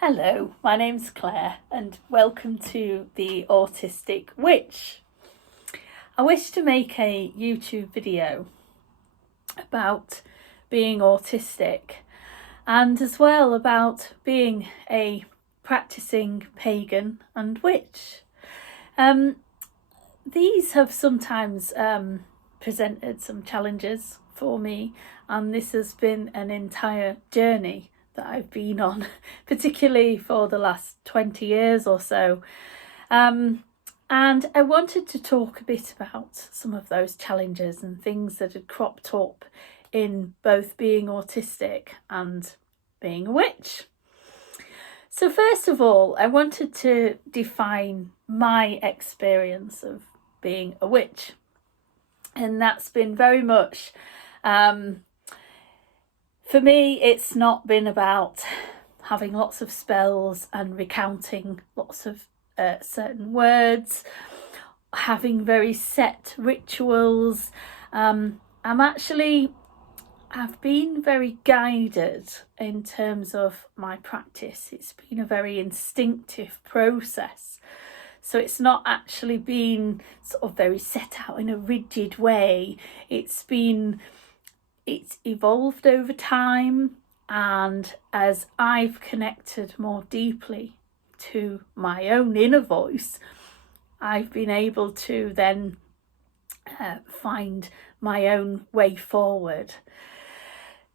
Hello, my name's Claire and welcome to the Autistic Witch. I wish to make a YouTube video about being autistic and as well about being a practicing pagan and witch. These have sometimes presented some challenges for me, and this has been an entire journey that I've been on, particularly for the last 20 years or so. And I wanted to talk a bit about some of those challenges and things that had cropped up in both being autistic and being a witch. So first of all, I wanted to define my experience of being a witch. And that's been very much, for me, it's not been about having lots of spells and recounting lots of certain words, having very set rituals. I've been very guided in terms of my practice. It's been a very instinctive process. So it's not actually been sort of very set out in a rigid way. It's evolved over time, and as I've connected more deeply to my own inner voice, I've been able to then find my own way forward.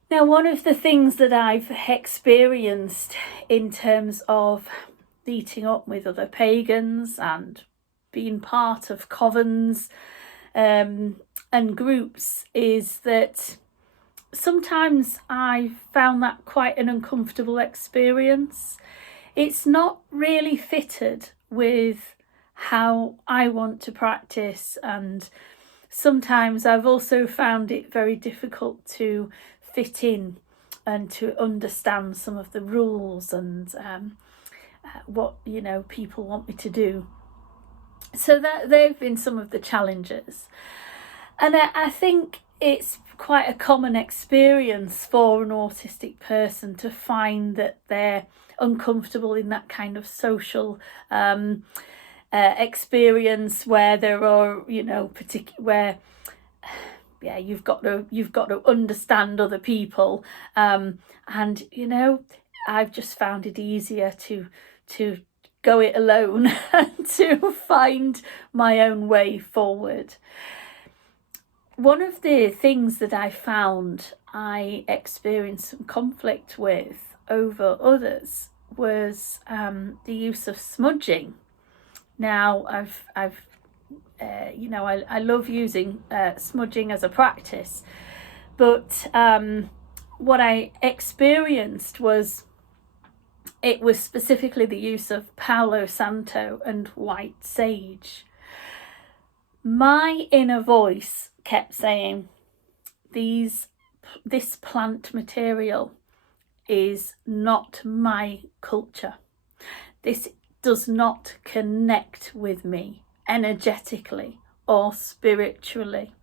Now, one of the things that I've experienced in terms of meeting up with other pagans and being part of covens and groups is that sometimes I've found that quite an uncomfortable experience. It's not really fitted with how I want to practice, and sometimes I've also found it very difficult to fit in and to understand some of the rules and what people want me to do. So that they've been some of the challenges, and I think it's quite a common experience for an autistic person to find that they're uncomfortable in that kind of social experience where there are, where you've got to understand other people, and I've just found it easier to go it alone and to find my own way forward. One of the things that I found I experienced some conflict with over others was the use of smudging. Now, I love using smudging as a practice, but what I experienced was it was specifically the use of palo, santo and white sage. My inner voice kept saying, this plant material is not my culture. This does not connect with me energetically or spiritually.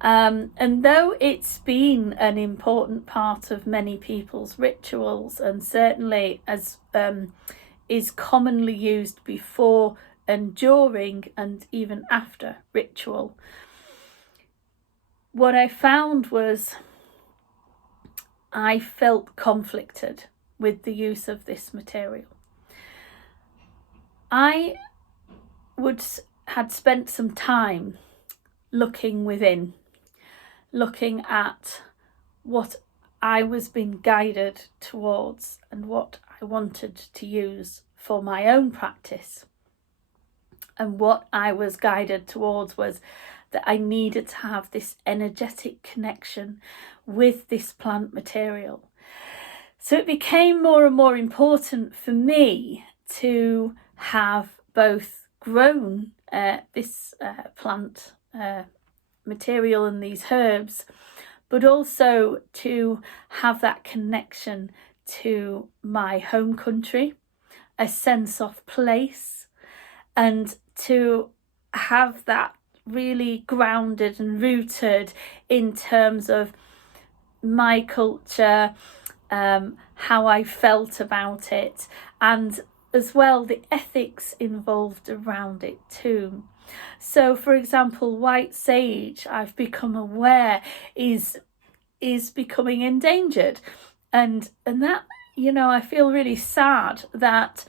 And though it's been an important part of many people's rituals, and certainly as is commonly used before and during and even after ritual, what I found was I felt conflicted with the use of this material. I had spent some time looking within, looking at what I was being guided towards and what I wanted to use for my own practice. And what I was guided towards was that I needed to have this energetic connection with this plant material. So it became more and more important for me to have both grown this plant material and these herbs, but also to have that connection to my home country, a sense of place, and to have that really grounded and rooted in terms of my culture, how I felt about it, and as well the ethics involved around it too. So for example, white sage, I've become aware, is becoming endangered, and that, you know, I feel really sad that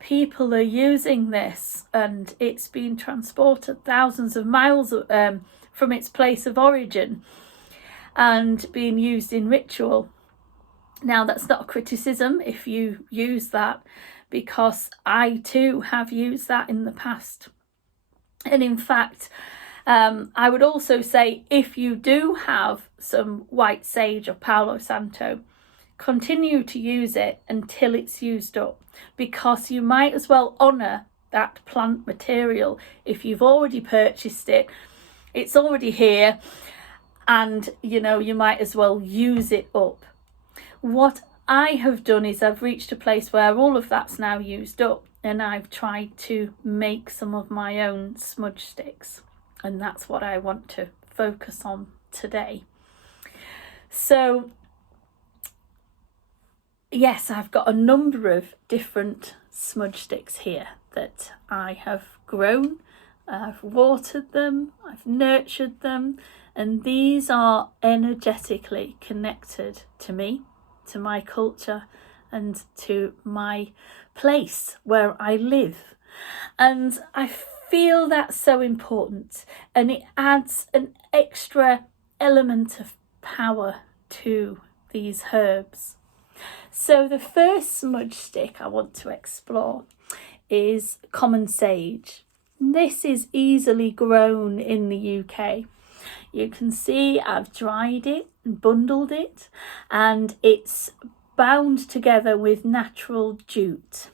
people are using this and it's been transported thousands of miles from its place of origin and being used in ritual. Now, that's not a criticism if you use that, because I too have used that in the past. And in fact, I would also say, if you do have some white sage or palo santo, continue to use it until it's used up, because you might as well honour that plant material. If you've already purchased it, it's already here, and you know, you might as well use it up. What I have done is I've reached a place where all of that's now used up, and I've tried to make some of my own smudge sticks, and that's what I want to focus on today. So yes, I've got a number of different smudge sticks here that I have grown. I've watered them, I've nurtured them, and these are energetically connected to me, to my culture, and to my place where I live. And I feel that's so important, and it adds an extra element of power to these herbs. So the first smudge stick I want to explore is common sage. This is easily grown in the UK. You can see I've dried it and bundled it, and it's bound together with natural jute.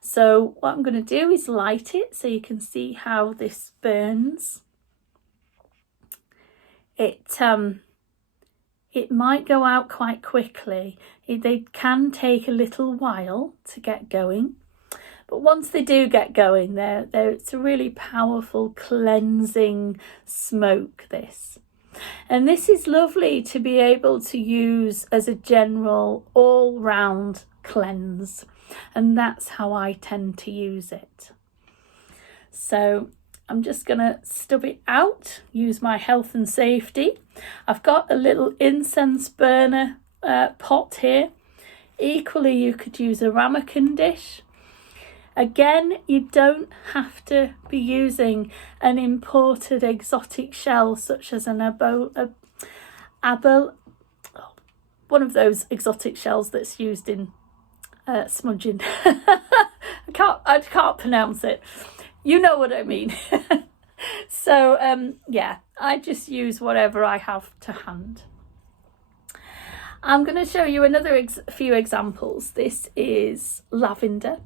So what I'm going to do is light it so you can see how this burns. It might go out quite quickly. They can take a little while to get going, but once they do get going, it's a really powerful cleansing smoke, this. And this is lovely to be able to use as a general all-round cleanse, and that's how I tend to use it. So I'm just going to stub it out, use my health and safety. I've got a little incense burner pot here. Equally, you could use a ramekin dish. Again, you don't have to be using an imported exotic shell such as an one of those exotic shells that's used in smudging. I can't pronounce it. You know what I mean. So yeah, I just use whatever I have to hand. I'm going to show you another few examples. This is lavender.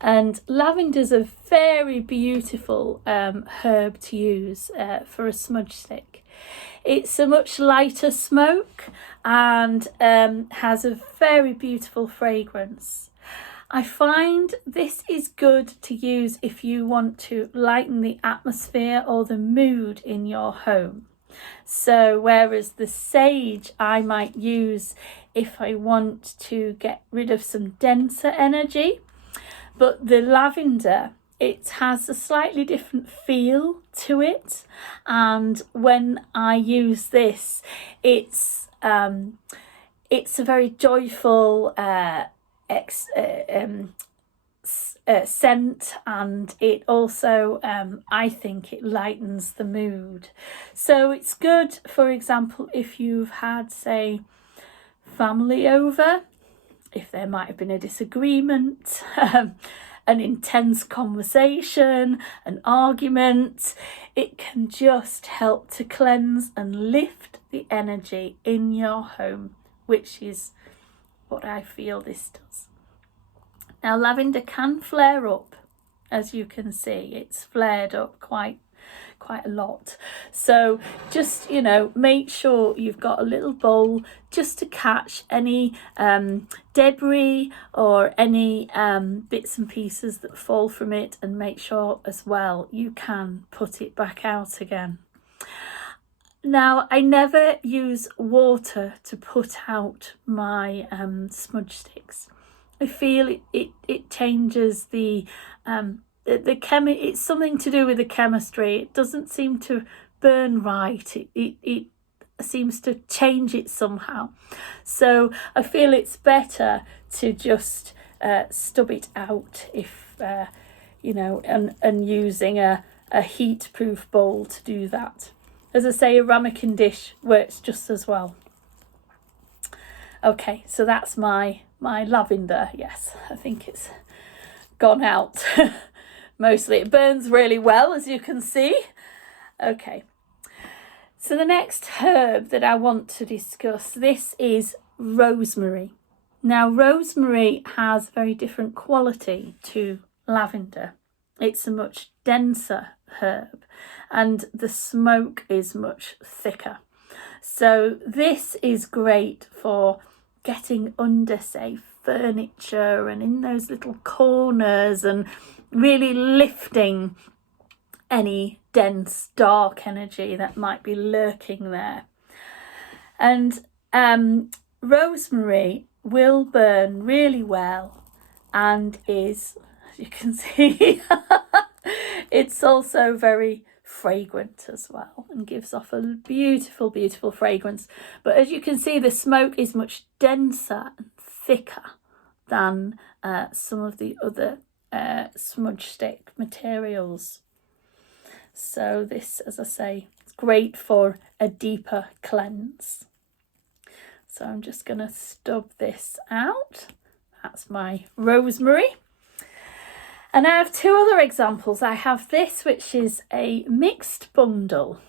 And lavender's a very beautiful herb to use for a smudge stick. It's a much lighter smoke and has a very beautiful fragrance. I find this is good to use if you want to lighten the atmosphere or the mood in your home. So whereas the sage I might use if I want to get rid of some denser energy, but the lavender, it has a slightly different feel to it, and when I use this, it's a very joyful scent, and it also I think it lightens the mood. So it's good, for example, if you've had, say, family over, if there might have been a disagreement, an intense conversation, an argument, it can just help to cleanse and lift the energy in your home, which is what I feel this does. Now, lavender can flare up, as you can see. It's flared up quite a lot. So just, you know, make sure you've got a little bowl just to catch any debris or any bits and pieces that fall from it, and make sure as well you can put it back out again. Now, I never use water to put out my smudge sticks. I feel it changes the it's something to do with the chemistry. It doesn't seem to burn right. It seems to change it somehow. So I feel it's better to just stub it out if and using a heat-proof bowl to do that. As I say, a ramekin dish works just as well. Okay, so that's my lavender. Yes, I think it's gone out. Mostly it burns really well, as you can see. Okay, so the next herb that I want to discuss, this is rosemary. Now, rosemary has a very different quality to lavender. It's a much denser herb and the smoke is much thicker. So this is great for getting under, say, furniture and in those little corners and really lifting any dense, dark energy that might be lurking there. And rosemary will burn really well and is, as you can see, it's also very fragrant as well and gives off a beautiful, beautiful fragrance. But as you can see, the smoke is much denser and thicker than some of the other smudge stick materials. So this, as I say, is great for a deeper cleanse. So I'm just going to stub this out. That's my rosemary. And I have two other examples. I have this, which is a mixed bundle.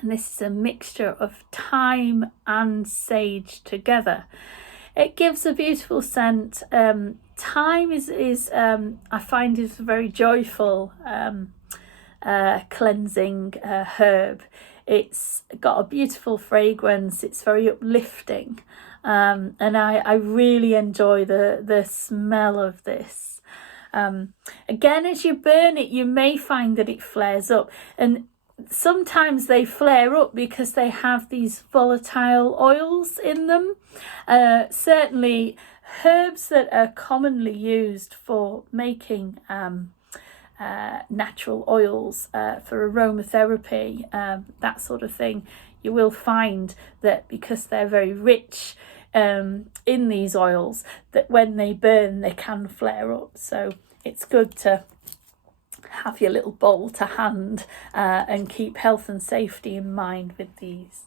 And this is a mixture of thyme and sage together. It gives a beautiful scent. Thyme is I find is a very joyful cleansing herb. It's got a beautiful fragrance. It's very uplifting. And I really enjoy the smell of this. Again, as you burn it, you may find that it flares up, and sometimes they flare up because they have these volatile oils in them. Certainly herbs that are commonly used for making natural oils for aromatherapy, that sort of thing, you will find that because they're very rich in these oils, that when they burn they can flare up. So it's good to have your little bowl to hand and keep health and safety in mind with these.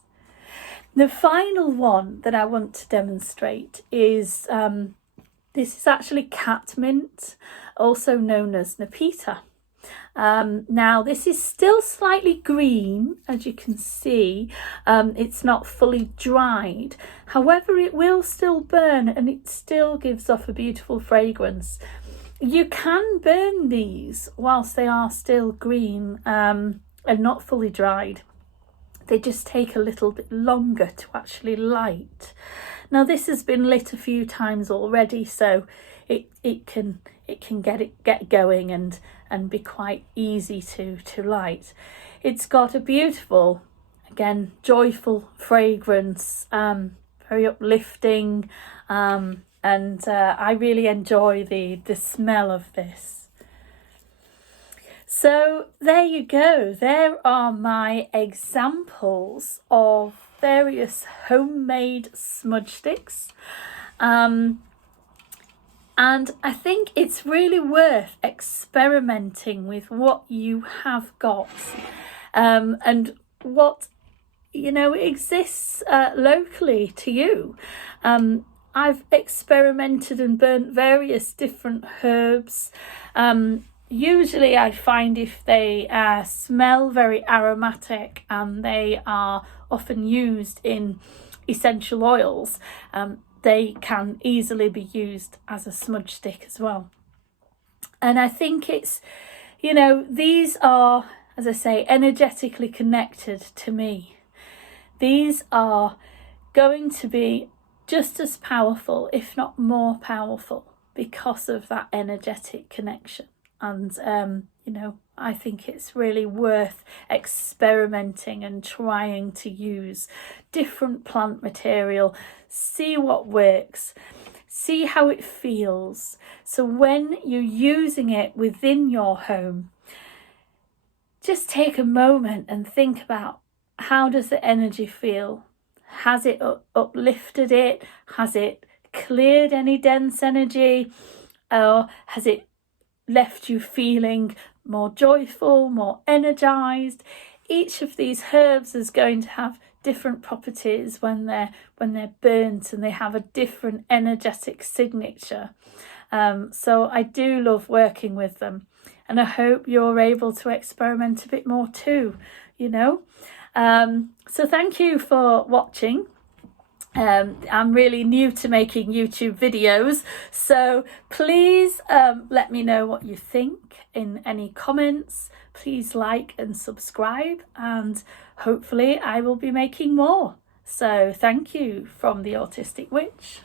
The final one that I want to demonstrate is this is actually catmint, also known as nepeta. Now this is still slightly green, as you can see. It's not fully dried, however it will still burn and it still gives off a beautiful fragrance. You can burn these whilst they are still green and not fully dried. They just take a little bit longer to actually light. Now this has been lit a few times already, so it can get going and be quite easy to light. It's got a beautiful, again, joyful fragrance, very uplifting, and I really enjoy the smell of this. So there you go. There are my examples of various homemade smudge sticks. And I think it's really worth experimenting with what you have got and what, exists locally to you. I've experimented and burnt various different herbs. Usually I find if they smell very aromatic and they are often used in essential oils, they can easily be used as a smudge stick as well. And I think it's, these are, as I say, energetically connected to me. These are going to be just as powerful, if not more powerful, because of that energetic connection. And you know, I think it's really worth experimenting and trying to use different plant material, see what works, see how it feels. So when you're using it within your home, just take a moment and think about, how does the energy feel? Has it uplifted it? Has it cleared any dense energy? Or has it left you feeling more joyful, more energized? Each of these herbs is going to have different properties when they're burnt, and they have a different energetic signature. So I do love working with them, and I hope you're able to experiment a bit more too, you know. So thank you for watching. I'm really new to making YouTube videos, so please let me know what you think in any comments. Please like and subscribe, and hopefully I will be making more. So thank you from the Autistic Witch.